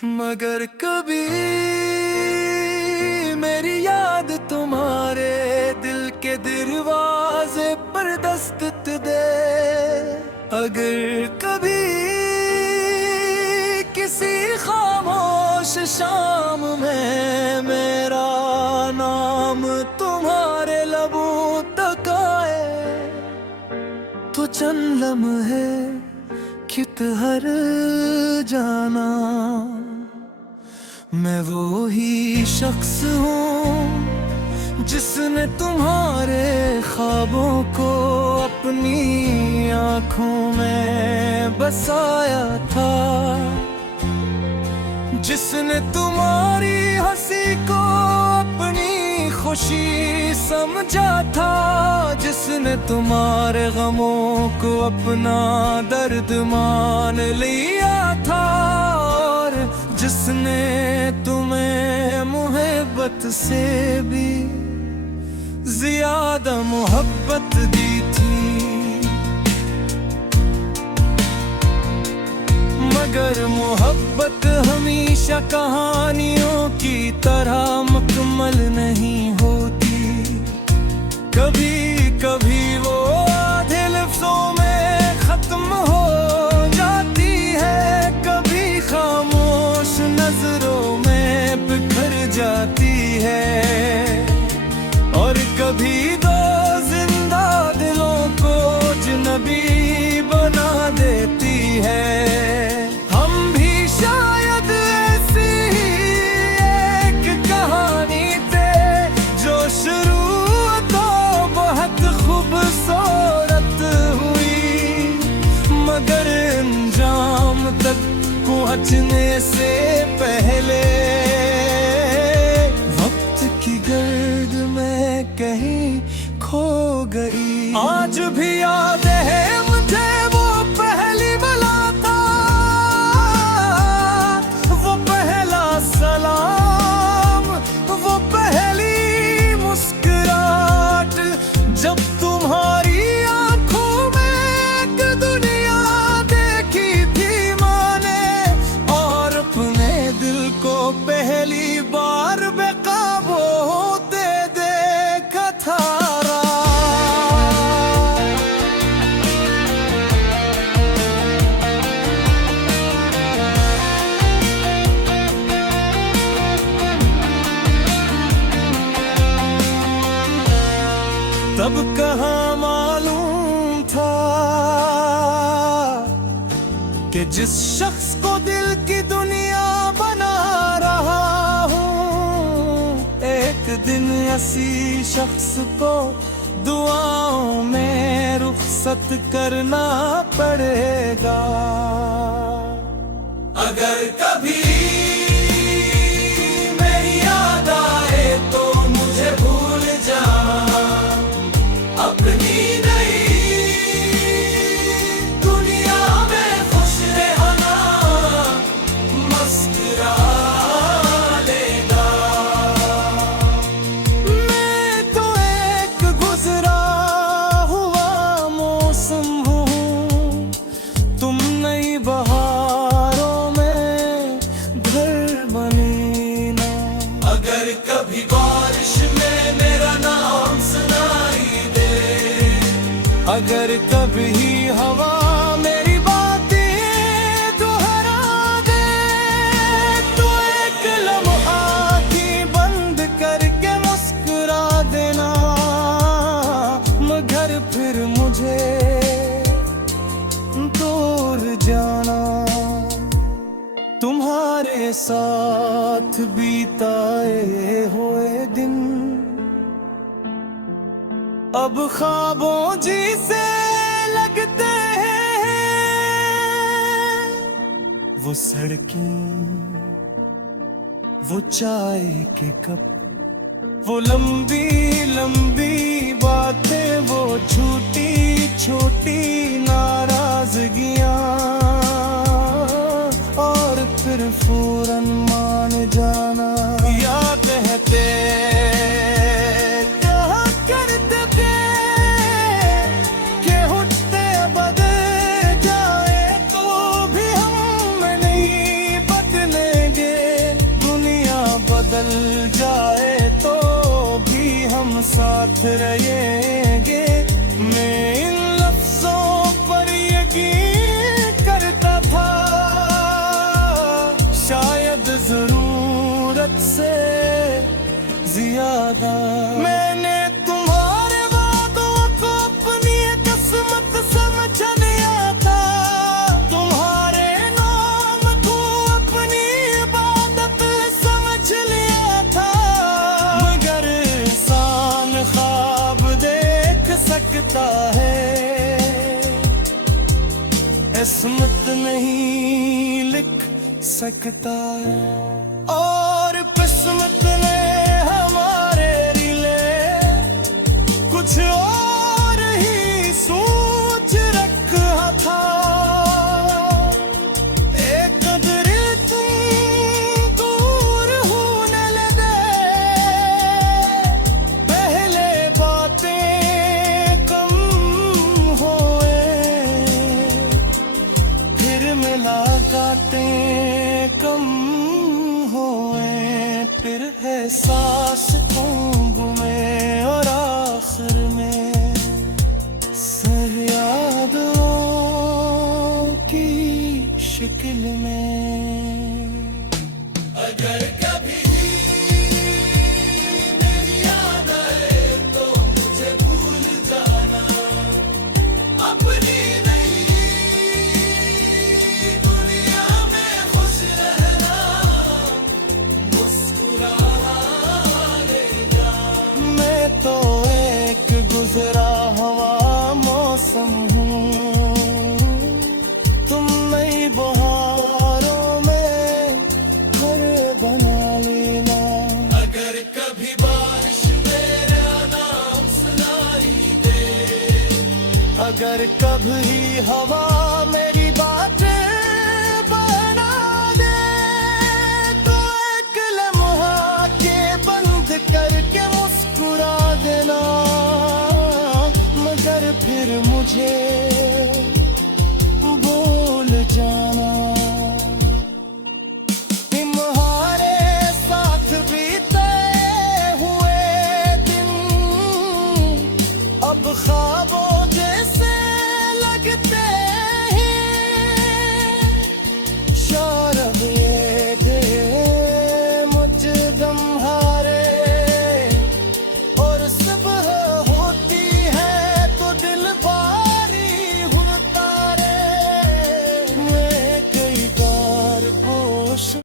मगर कभी मेरी याद तुम्हारे दिल के दरवाजे पर दस्तक दे। अगर कभी किसी खामोश शाम में मेरा नाम तुम्हारे लबों तक आए, तो चंद लम्हे कित हर जाना मैं वो ही शख्स हूँ जिसने तुम्हारे ख्वाबों को अपनी आँखों में बसाया था, जिसने तुम्हारी हंसी को अपनी खुशी समझा था, जिसने तुम्हारे गमों को अपना दर्द मान लिया था, और जिसने तुम्हें मोहब्बत से भी ज्यादा मोहब्बत दी थी। मगर मोहब्बत हमेशा कहानियों की तरह मुकम्मल नहीं होती। कभी कभी वो आधे लफ्जों में खत्म हो जाती है, कभी खामोश नजरों में बिखर जाती है, और कभी दो जिंदा दिलों को अजनबी बना देती है। हम भी शायद ऐसी ही एक कहानी थे, जो शुरू तो बहुत खूबसूरत हुई, मगर अंजाम तक पहुंचने से पहले वक्त की गर्द में कहीं खो गई। आज भी याद है मुझे वो पहली मुलाकात, वो पहला सलाम, वो पहली मुस्कुराहट, जब तुम्हारी आंखों में एक दुनिया देखी थी मैंने, और अपने दिल को पहली बार बेकाबू होते देखा था। तब कहाँ मालूम था कि जिस शख्स को दिल की दुनिया बना रहा हूँ, एक दिन ऐसी शख्स को दुआओं में रुखसत करना पड़ेगा। अगर कभी मेरी याद आए तो मुझे भूल जाना, अपनी नई दुनिया में खुश रहना, मुस्कुरा लेना। मैं तो एक गुजरा हुआ मौसम हूँ, तुम नई बहारों में घर बनी ना। अगर कभी बारिश में मेरा नाम सुनाई दे, अगर कभी हवा मेरी बातें दोहरा दे, तो एक लम्हा आँखें बंद करके मुस्कुरा देना, मगर फिर मुझे दूर जाना। तुम्हारे साथ बीताए हुए दिन अब ख्वाबों जैसे लगते हैं, वो सड़कें, वो चाय के कप, वो लंबी लंबी बातें, वो छोटी छोटी नाराजगियां, और फिर फौरन मान जाना। या कहते बदल जाए तो भी हम नहीं बदलेंगे। बदल जाए तो भी हम साथ रहेंगे। मैं इन लफ्जों पर यकीन करता था, शायद जरूरत से ज्यादा। मैंने तुम्हारे वादों को अपनी किस्मत समझ लिया था, तुम्हारे नाम को अपनी इबादत समझ लिया था। मगर इंसान ख्वाब देख सकता है, किस्मत नहीं लिख सकता है। और किस्मत ने हमारे लिए कुछ और ही सोच रखा था। एक कदर तुम दूर होने लगे, पहले बातें कम होए, फिर मुलाकातें कम होए, फिर एहसास खूब में और आखिर में सह यादों की शक्ल में। अगर कभी मेरी याद आए तो मुझे भूल जाना, अपनी तो एक गुजरा हुआ मौसम हूँ, तुम नई बहारों में घर बना लेना। अगर कभी बारिश मेरा नाम सुनाई दे, अगर कभी हवा